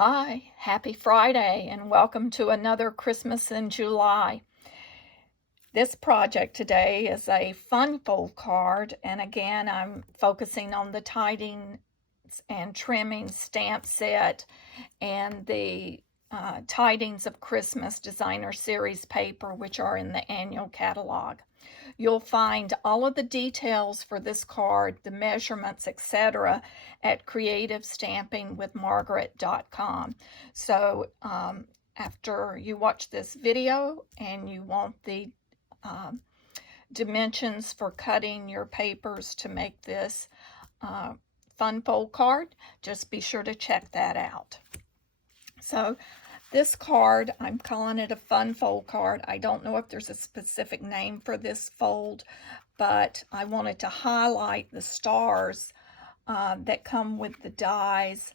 Hi, happy Friday, and welcome to another Christmas in July. This project today is a fun fold card, and again, I'm focusing on the Tidings and Trimmings stamp set and the Tidings of Christmas Designer Series paper, which are in the annual catalog. You'll find all of the details for this card, the measurements, etc. at creativestampingwithmargaret.com. So after you watch this video and you want the dimensions for cutting your papers to make this fun fold card, just be sure to check that out. So this card, I'm calling it a fun fold card. I don't know if there's a specific name for this fold, but I wanted to highlight the stars that come with the dies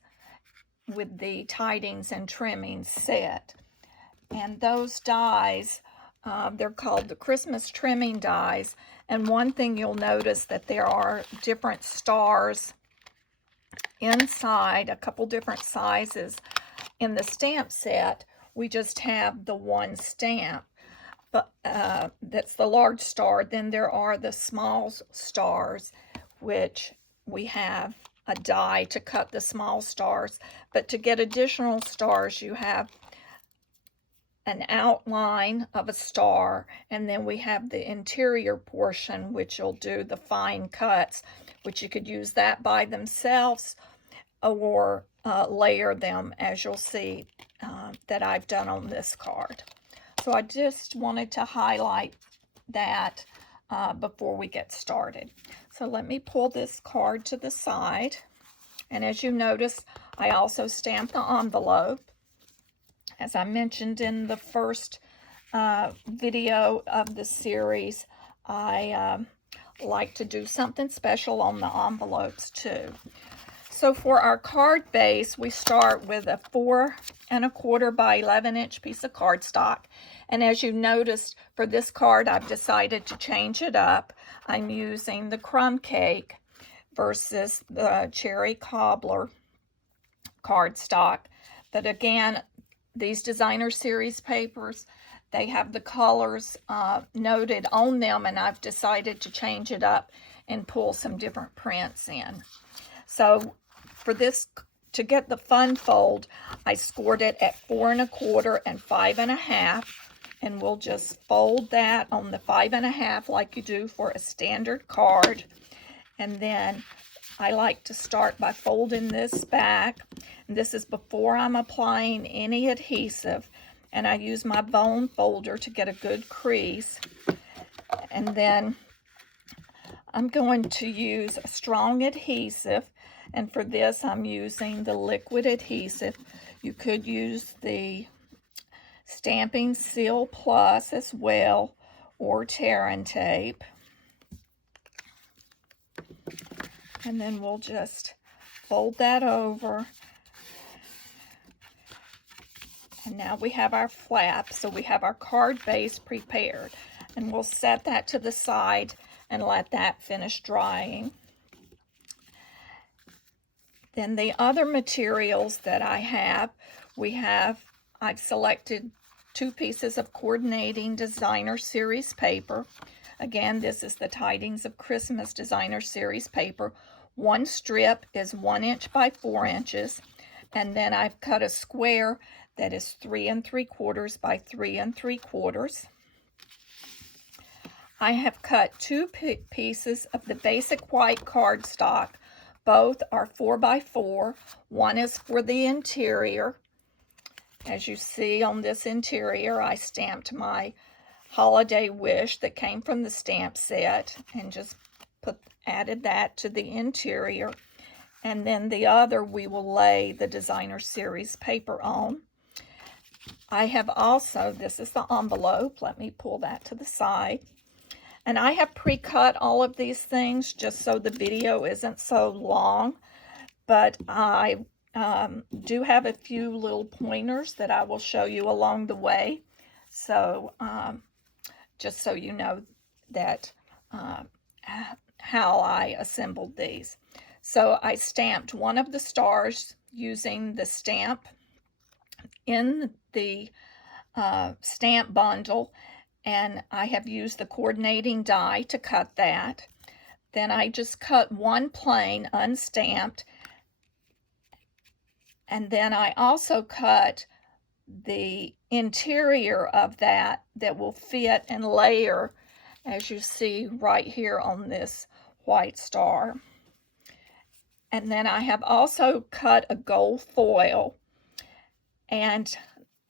with the Tidings and Trimmings set. And those dies, they're called the Christmas trimming dies. And one thing you'll notice that there are different stars inside, a couple different sizes. In the stamp set, we just have the one stamp, but that's the large star. Then there are the small stars, which we have a die to cut the small stars. But to get additional stars, you have an outline of a star, and then we have the interior portion, which will do the fine cuts, which you could use that by themselves or layer them, as you'll see that I've done on this card. So I just wanted to highlight that before we get started. So let me pull this card to the side. And as you notice, I also stamped the envelope. As I mentioned in the first video of the series, I like to do something special on the envelopes too. So for our card base, we start with a 4 1/4 by 11 inch piece of cardstock. And as you noticed, for this card, I've decided to change it up. I'm using the crumb cake versus the cherry cobbler cardstock. But again, these designer series papers, they have the colors noted on them, and I've decided to change it up and pull some different prints in. So for this, to get the fun fold, I scored it at 4 1/4 and 5 1/2, and we'll just fold that on the 5 1/2 like you do for a standard card. And then I like to start by folding this back. And this is before I'm applying any adhesive, and I use my bone folder to get a good crease. And then I'm going to use a strong adhesive, and for this I'm using the liquid adhesive. You could use the Stamping Seal Plus as well, or tear and tape. And then we'll just fold that over. And now we have our flap, so we have our card base prepared. And we'll set that to the side and let that finish drying. Then the other materials that I have, I've selected 2 pieces of coordinating designer series paper. Again, this is the Tidings of Christmas Designer Series paper. One strip is 1 inch by 4 inches, and then I've cut a square that is 3 3/4 by 3 3/4. I have cut 2 pieces of the basic white cardstock. Both are 4 by 4. One is for the interior. As you see on this interior, I stamped my holiday wish that came from the stamp set and just added that to the interior. And then the other, we will lay the designer series paper on. I have also, this is the envelope. Let me pull that to the side. And I have pre-cut all of these things just so the video isn't so long. But I do have a few little pointers that I will show you along the way. So just so you know that how I assembled these. So I stamped one of the stars using the stamp in the stamp bundle, and I have used the coordinating die to cut that. Then I just cut one plain unstamped, and then I also cut the interior of that will fit and layer, as you see right here on this white star. And then I have also cut a gold foil, and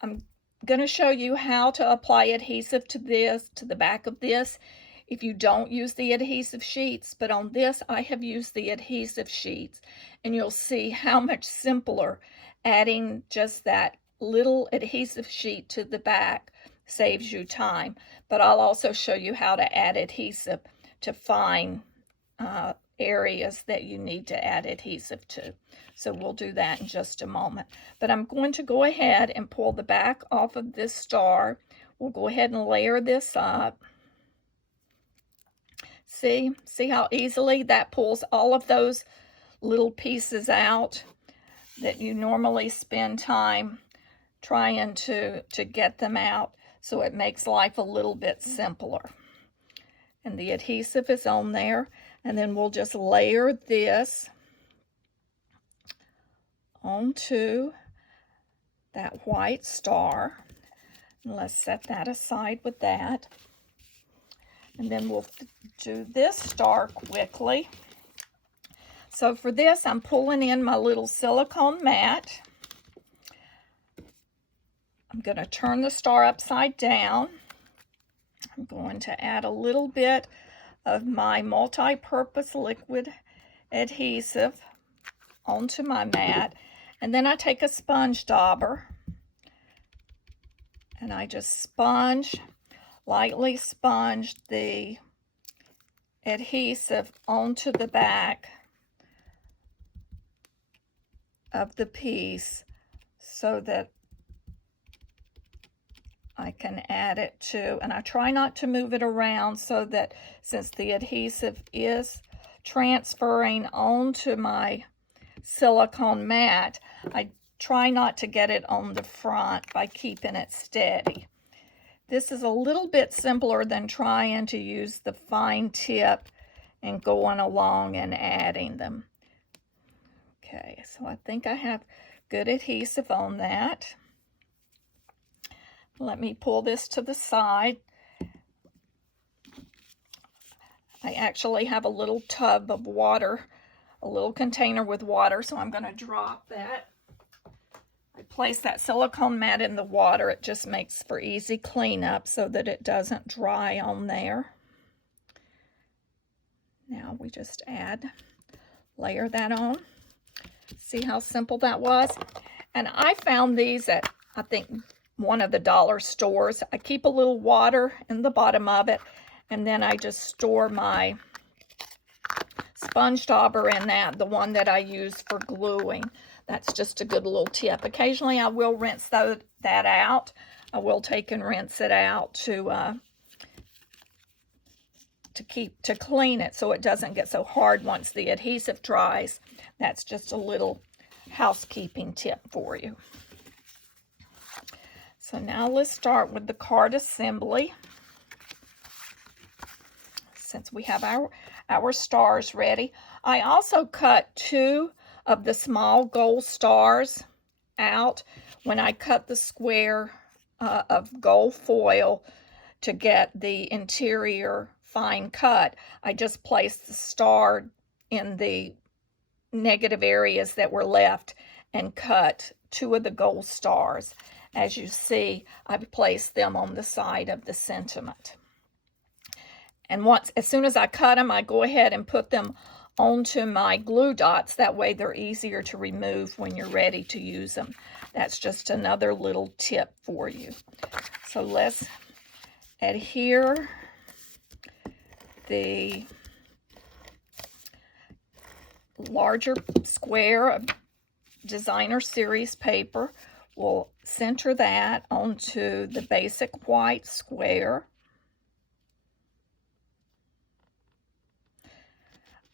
I'm going to show you how to apply adhesive to this, to the back of this, if you don't use the adhesive sheets. But on this, I have used the adhesive sheets, and you'll see how much simpler adding just that little adhesive sheet to the back saves you time. But I'll also show you how to add adhesive to fine areas that you need to add adhesive to. So we'll do that in just a moment. But I'm going to go ahead and pull the back off of this star. We'll go ahead and layer this up. See how easily that pulls all of those little pieces out that you normally spend time trying to get them out. So it makes life a little bit simpler. And the adhesive is on there. And then we'll just layer this onto that white star. And let's set that aside with that. And then we'll do this star quickly. So for this, I'm pulling in my little silicone mat. I'm going to turn the star upside down. I'm going to add a little bit of my multi-purpose liquid adhesive onto my mat, and then I take a sponge dauber and I just lightly sponge the adhesive onto the back of the piece so that I can add it to, and I try not to move it around so that since the adhesive is transferring onto my silicone mat, I try not to get it on the front by keeping it steady. This is a little bit simpler than trying to use the fine tip and going along and adding them. Okay, so I think I have good adhesive on that. Let me pull this to the side. I actually have a little tub of water, a little container with water, so I'm going to drop that. I place that silicone mat in the water. It just makes for easy cleanup so that it doesn't dry on there. Now we just layer that on. See how simple that was? And I found these at, I think, one of the dollar stores. I keep a little water in the bottom of it, and then I just store my sponge dauber in that, the one that I use for gluing. That's just a good little tip. Occasionally I will rinse that out. I will take and rinse it out to clean it so it doesn't get so hard once the adhesive dries. That's just a little housekeeping tip for you. So now let's start with the card assembly. Since we have our stars ready, I also cut 2 of the small gold stars out when I cut the square of gold foil to get the interior fine cut. I just placed the star in the negative areas that were left and cut 2 of the gold stars. As you see, I've placed them on the side of the sentiment. And as soon as I cut them, I go ahead and put them onto my glue dots. That way they're easier to remove when you're ready to use them. That's just another little tip for you. So let's adhere the larger square of designer series paper. We'll center that onto the basic white square.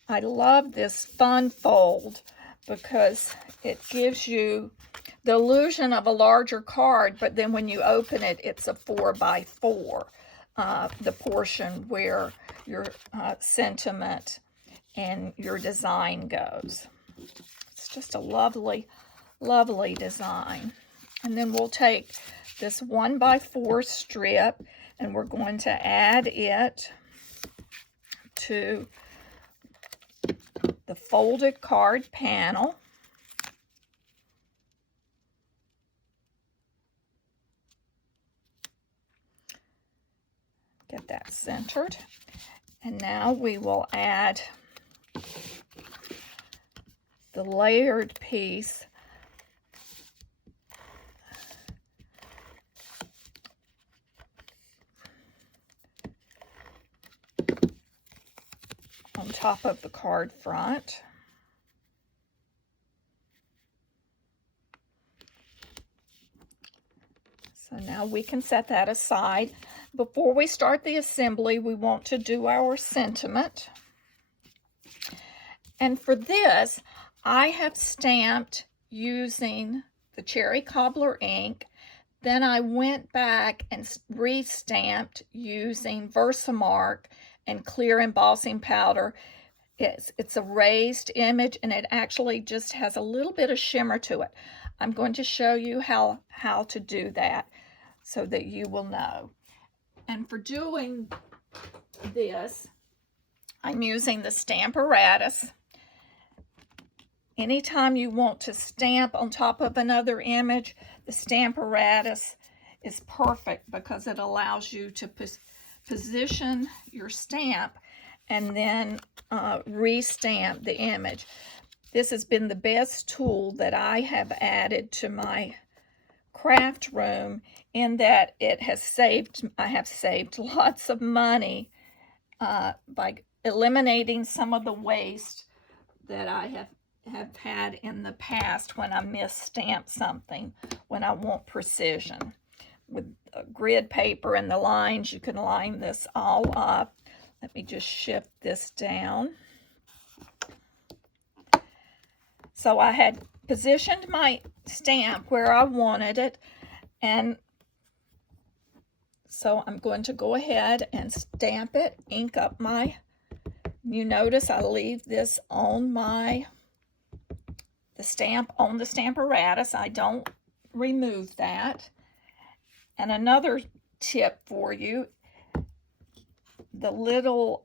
I love this fun fold because it gives you the illusion of a larger card, but then when you open it, it's a 4x4, the portion where your sentiment and your design goes. It's just a lovely, lovely design. And then we'll take this 1x4 strip and we're going to add it to the folded card panel. Get that centered. And now we will add the layered piece on top of the card front. So now we can set that aside. Before we start the assembly, we want to do our sentiment. And for this, I have stamped using the Cherry Cobbler ink. Then I went back and re-stamped using Versamark and clear embossing powder. It's a raised image, and it actually just has a little bit of shimmer to it. I'm going to show you how to do that so that you will know. And for doing this, I'm using the Stamparatus. Anytime you want to stamp on top of another image, the Stamparatus is perfect because it allows you to position your stamp and then re-stamp the image. This has been the best tool that I have added to my craft room, in that it has I have saved lots of money by eliminating some of the waste that I have had in the past when I misstamp something, when I want precision. With grid paper and the lines, you can line this all up. Let me just shift this down. So I had positioned my stamp where I wanted it, and so I'm going to go ahead and stamp it, ink up my, you notice I leave this on the stamp on the Stamparatus. I don't remove that. And another tip for you, the little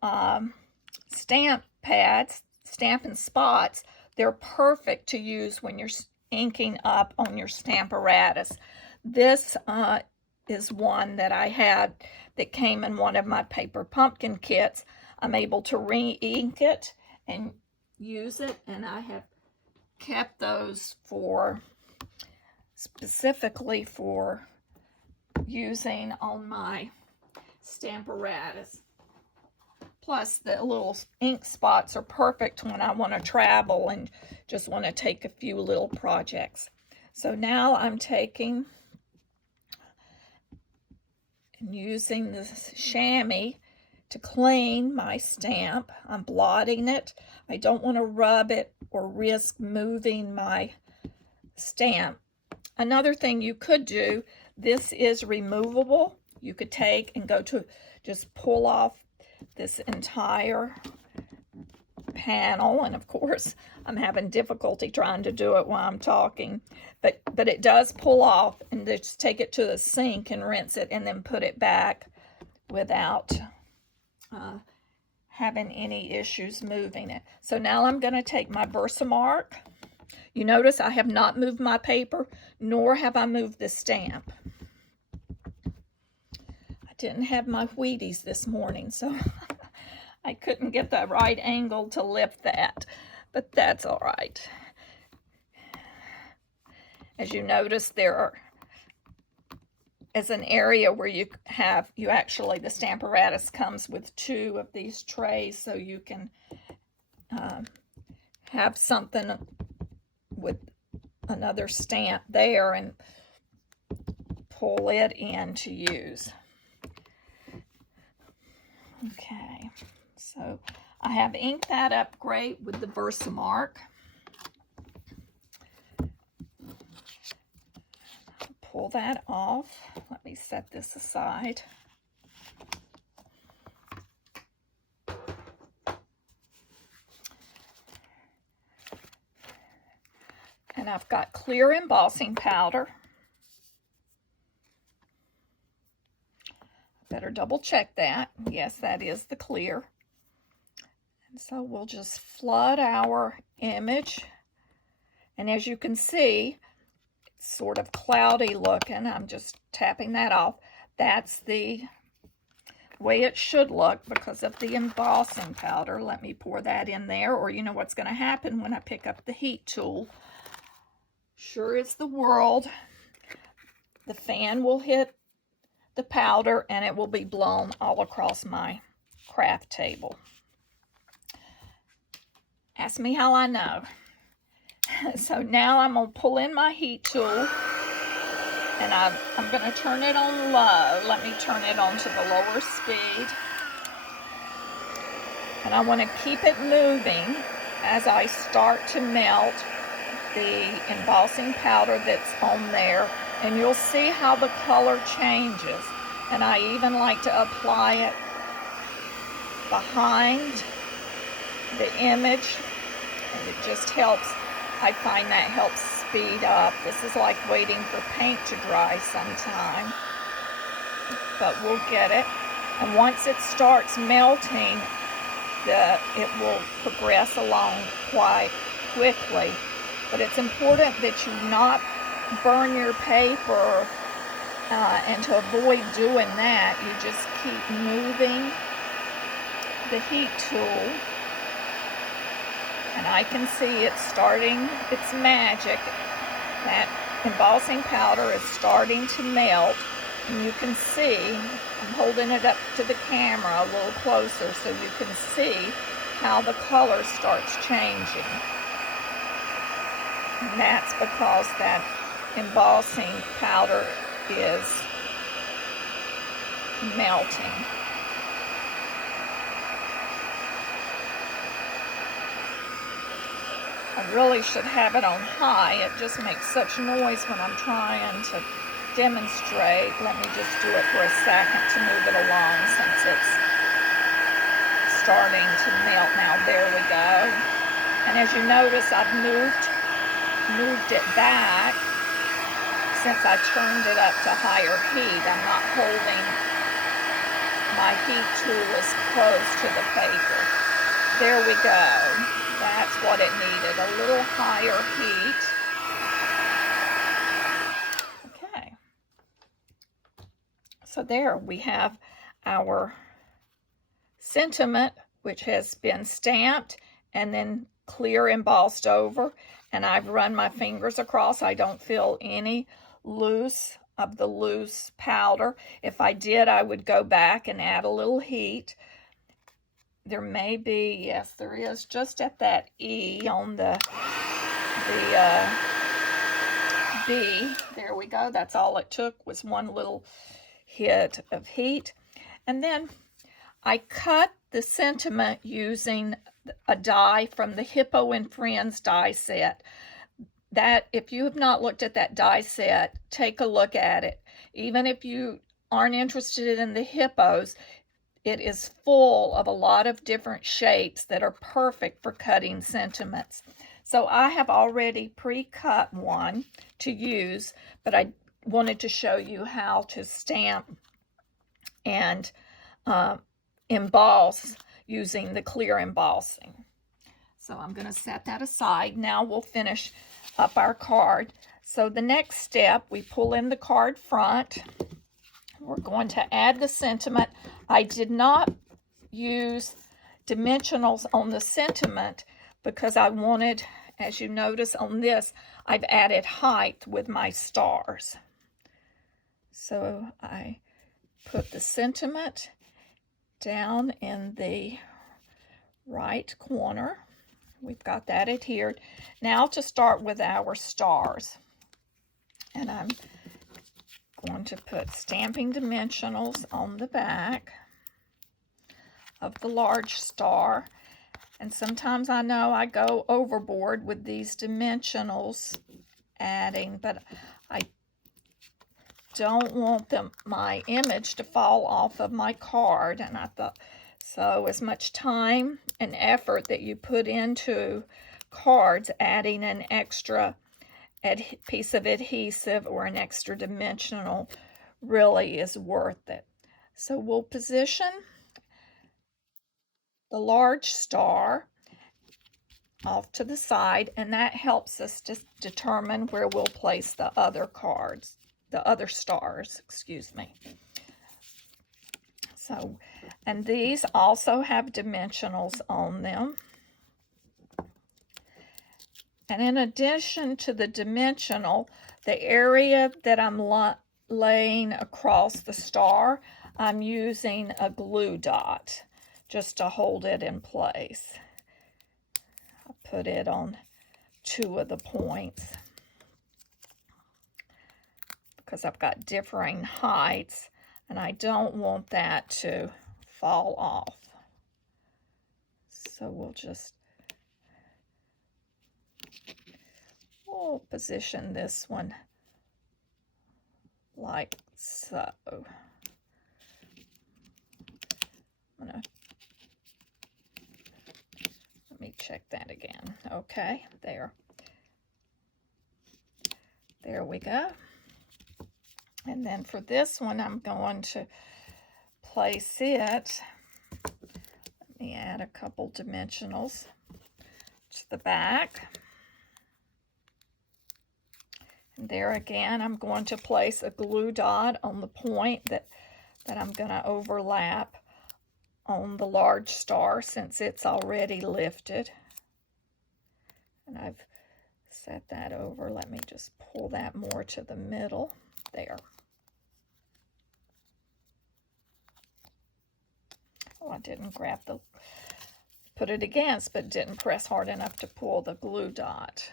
stamp pads, Stampin' Spots, they're perfect to use when you're inking up on your Stamparatus. This is one that I had that came in one of my paper pumpkin kits. I'm able to re-ink it and use it, and I have kept those for specifically for using on my Stamparatus. Plus, the little ink spots are perfect when I want to travel and just want to take a few little projects. So now I'm taking and using this chamois to clean my stamp. I'm blotting it. I don't want to rub it or risk moving my stamp. Another thing you could do, this is removable. You could take and go to just pull off this entire panel, and of course I'm having difficulty trying to do it while I'm talking, but it does pull off, and just take it to the sink and rinse it and then put it back without having any issues moving it. So now I'm going to take my Versamark. You notice I have not moved my paper, nor have I moved the stamp. I didn't have my Wheaties this morning, so I couldn't get the right angle to lift that, but that's all right. As you notice, there is an area where the Stamparatus comes with 2 of these trays, so you can have something with another stamp there and pull it in to use. Okay, so I have inked that up great with the Versamark. pull that off. Let me set this aside. And I've got clear embossing powder. Better double check that. Yes, that is the clear. And so we'll just flood our image. And as you can see, it's sort of cloudy looking. I'm just tapping that off. That's the way it should look because of the embossing powder. Let me pour that in there, or you know what's going to happen when I pick up the heat tool. Sure as the world, the fan will hit the powder and it will be blown all across my craft table. Ask me how I know. So now I'm going to pull in my heat tool and I'm going to turn it on low. Let me turn it on to the lower speed. And I want to keep it moving as I start to melt the embossing powder that's on there. And you'll see how the color changes. And I even like to apply it behind the image. And it just helps. I find that helps speed up. This is like waiting for paint to dry sometime. But we'll get it. And once it starts melting, it will progress along quite quickly. But it's important that you not burn your paper, and to avoid doing that, you just keep moving the heat tool. And I can see it starting its magic. That embossing powder is starting to melt. And you can see, I'm holding it up to the camera a little closer so you can see how the color starts changing. And that's because that embossing powder is melting. I really should have it on high. It just makes such noise when I'm trying to demonstrate. Let me just do it for a second to move it along since it's starting to melt now. There we go. And as you notice, I've moved it back since I turned it up to higher heat. I'm not holding my heat tool as close to the paper. There we go. That's what it needed, a little higher heat. Okay. So there we have our sentiment, which has been stamped and then clear embossed over. And I've run my fingers across. I don't feel any loose of the loose powder. If I did, I would go back and add a little heat. There may be, yes, there is, just at that E on the B. There we go. That's all it took, was one little hit of heat. And then I cut the sentiment using a die from the Hippo and Friends die set. That, if you have not looked at that die set, take a look at it. Even if you aren't interested in the hippos, it is full of a lot of different shapes that are perfect for cutting sentiments. So I have already pre-cut one to use, but I wanted to show you how to stamp and emboss using the clear embossing. So I'm going to set that aside. Now we'll finish up our card. So the next step, we pull in the card front. We're going to add the sentiment. I did not use dimensionals on the sentiment because I wanted, as you notice on this, I've added height with my stars. So I put the sentiment down in the right corner. We've got that adhered. Now to start with our stars. And I'm going to put stamping dimensionals on the back of the large star. And sometimes I know I go overboard with these dimensionals adding, but I don't want my image to fall off of my card. And I thought, so as much time and effort that you put into cards, adding an extra piece of adhesive or an extra dimensional really is worth it. So we'll position the large star off to the side, and that helps us to determine where we'll place the other cards, the other stars, excuse me. So, and these also have dimensionals on them. And in addition to the dimensional, the area that I'm laying across the star, I'm using a glue dot just to hold it in place. I put it on 2 of the points because I've got differing heights and I don't want that to fall off. So we'll position this one like so. Let me check that again. Okay, there we go. And then for this one, I'm going to place it. Let me add a couple dimensionals to the back. And there again, I'm going to place a glue dot on the point that I'm going to overlap on the large star since it's already lifted. And I've set that over. Let me just pull that more to the middle. There. Oh, I didn't put it against, but didn't press hard enough to pull the glue dot.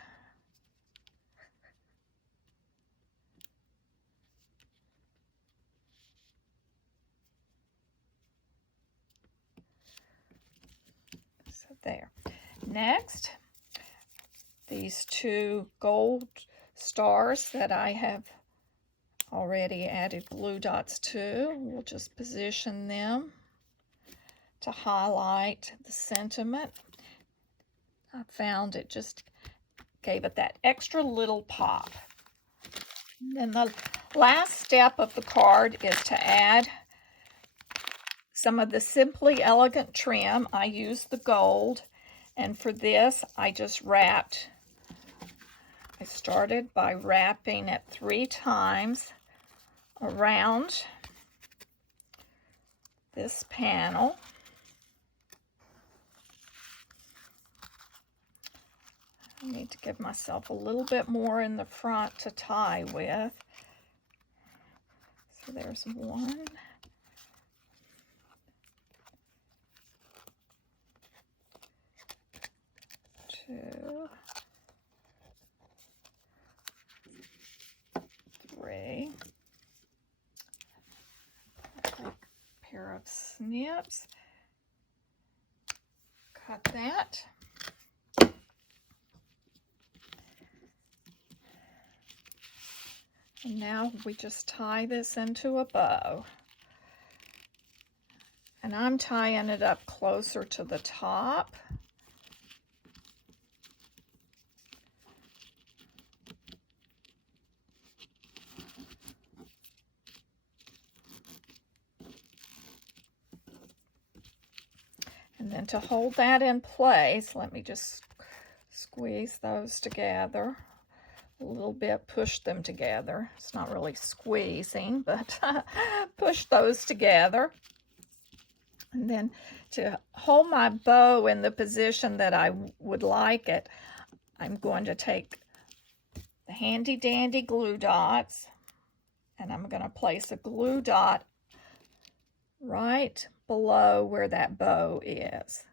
So there. Next, these 2 gold stars that I have already added glue dots to, we'll just position them to highlight the sentiment. I found it just gave it that extra little pop. And then the last step of the card is to add some of the Simply Elegant trim. I used the gold, and for this I started by wrapping it 3 times around this panel. I need to give myself a little bit more in the front to tie with. So there's 1, 2, 3. Take a pair of snips. Cut that. And now we just tie this into a bow. And I'm tying it up closer to the top. And then to hold that in place, let me just squeeze those together a little bit, push them together. It's not really squeezing, but push those together. And then to hold my bow in the position that I would like it, I'm going to take the handy dandy glue dots, and I'm going to place a glue dot right below where that bow is.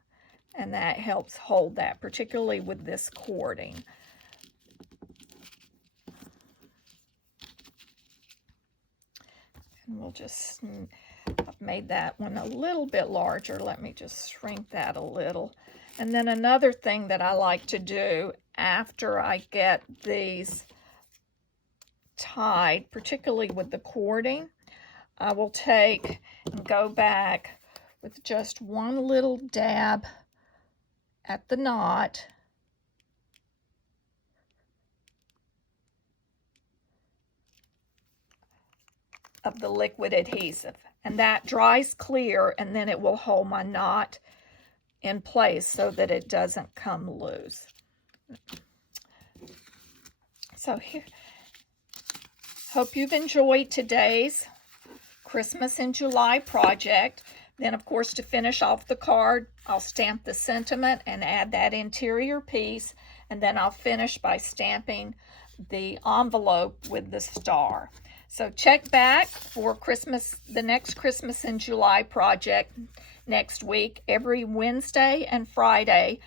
And that helps hold that, particularly with this cording. And we'll just, I've made that one a little bit larger. Let me just shrink that a little. And then another thing that I like to do after I get these tied, particularly with the cording, I will take and go back with just one little dab at the knot. Of the liquid adhesive, and that dries clear, and then it will hold my knot in place so that it doesn't come loose. So here, hope you've enjoyed today's Christmas in July project. Then, of course, to finish off the card, I'll stamp the sentiment and add that interior piece, and then I'll finish by stamping the envelope with the star. So check back for the next Christmas in July project next week. Every Wednesday and Friday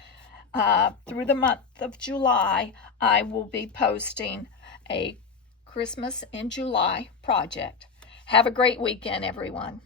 through the month of July, I will be posting a Christmas in July project. Have a great weekend, everyone.